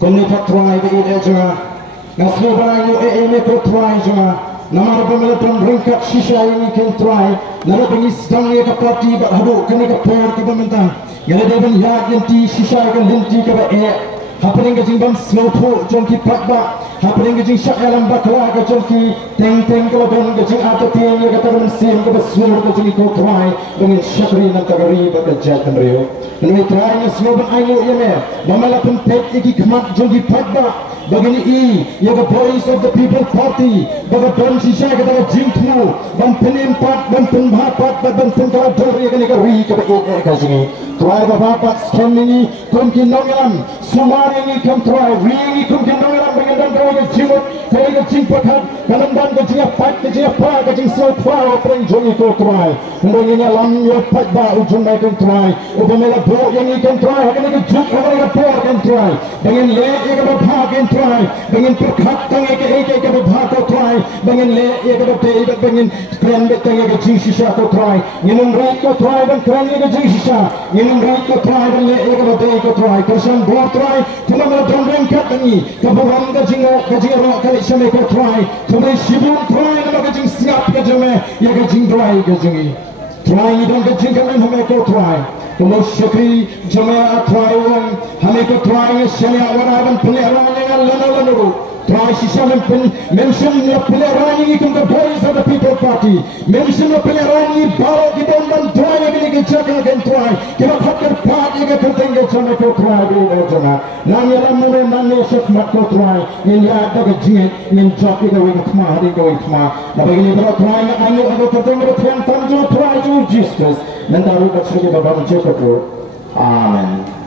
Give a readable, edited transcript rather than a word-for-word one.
Kau try ke ini jangan. Ngasih barang ini kau try jangan. Nama pemilik pemerintah sisa ini kan try. Nama pengis dangnya ke parti berhadap kena ke per ke pemerintah. Yang ada pun ya ganti sisa kan ganti ke apa yang kajing bang snowfall jongki pakba, apa yang kajing syak alam bakla ke jongki teng kalau bang kajing atau tiang yang kata mensim ke besar kajing ikut try dengan syakri nak tagari bekerja kembali. Menurut try yang snow bang ayu ya me, mamalah pun pek iki kemat jongki pakba. Begini ia the voice of the people party baga ban sisa kata jingtu ban penempat ban pembapat ban pengkader ia kena kari ke kasini try bapak scam ini kumkin nongram sumar ini kam try ini kumkin nongram dengan kau ke jimut kau ke jingpakat kalam ban ke jingapat ke jingapa ke jing sofa pren jongi ko try mendongnya lam yo pat ba ujung mai kan try upamela bo yang ikan try kena ke juk kena ke por kan try dengan le ia ke bapak kan try dengan perkat tangan ke bapak ko try dengan le ia ke bapak dengan keren betang ke jing sisa ko try minum rai ko try dan keren ke jing sisa minum rai ko try dan le ia ke bapak ko try kersan bo try cuma meladang kat ini kaburan ke jing ro kali sampai ko try kemudian sibuk try nama ke jing siap ke jeme ia ke jing try ke jing try dan ke jing kan hame ko try kemudian syakri jemaah try hame ko try syariah waraban pelihara lalu try sisa mention pelihara ini ke voice of the people party mention pelihara ini bawa kita dan try ini ke jaga dan try kita fakir party ke penting ke jemaah ko try ini jemaah nanya ramu nanya semat ko try ini ada ke jing ini job kita wing kemah hari ko kemah tapi ini kalau try ayo ada penting ke tiang tanjung try to Jesus dan taruh ke sini bapak mencukup amen.